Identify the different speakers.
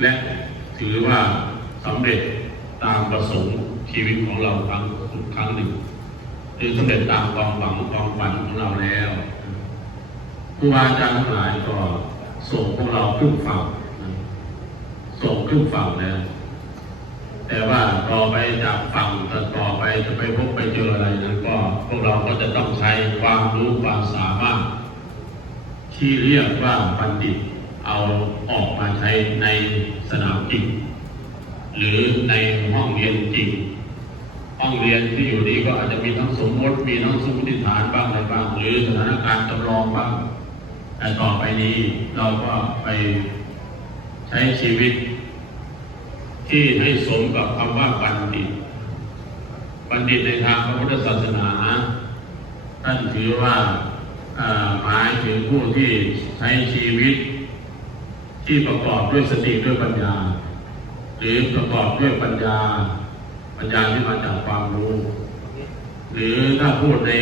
Speaker 1: และถือว่าสำเร็จตามประสงค์ชีวิตของเราครั้งครั้งหนึ่งคือสำเร็จตามความหวังความฝันของเราแล้วครูบาอาจารย์ทั้งหลายก็ส่งพวกเราขึ้นฝั่งส่งขึ้นฝั่งแล้ว แต่ว่าต่อไปจากฝั่งต่อไปจะไปพบไปเจออะไรนั้นก็พวกเราก็จะต้องใช้ความรู้ความสามารถที่เรียกว่าบัณฑิต เอาออกมาใช้ในสนามจริง หรือในห้องเรียนจริง ห้องเรียนที่อยู่นี้ก็อาจจะมีทั้งสมมติมีทั้งสมมติฐานบ้างอะไรบ้าง หรือสถานการณ์จำลองบ้าง แต่ต่อไปนี้เราก็ไปใช้ชีวิต ที่ให้สมกับคำว่าบัณฑิต บัณฑิตในทางพระพุทธศาสนาท่านถือว่าอ่าหมายถึงผู้ที่ใช้ชีวิต ที่ประกอบด้วยสติด้วยปัญญา หรือประกอบด้วยปัญญา ปัญญาที่มาจากความรู้ หรือถ้าพูดใน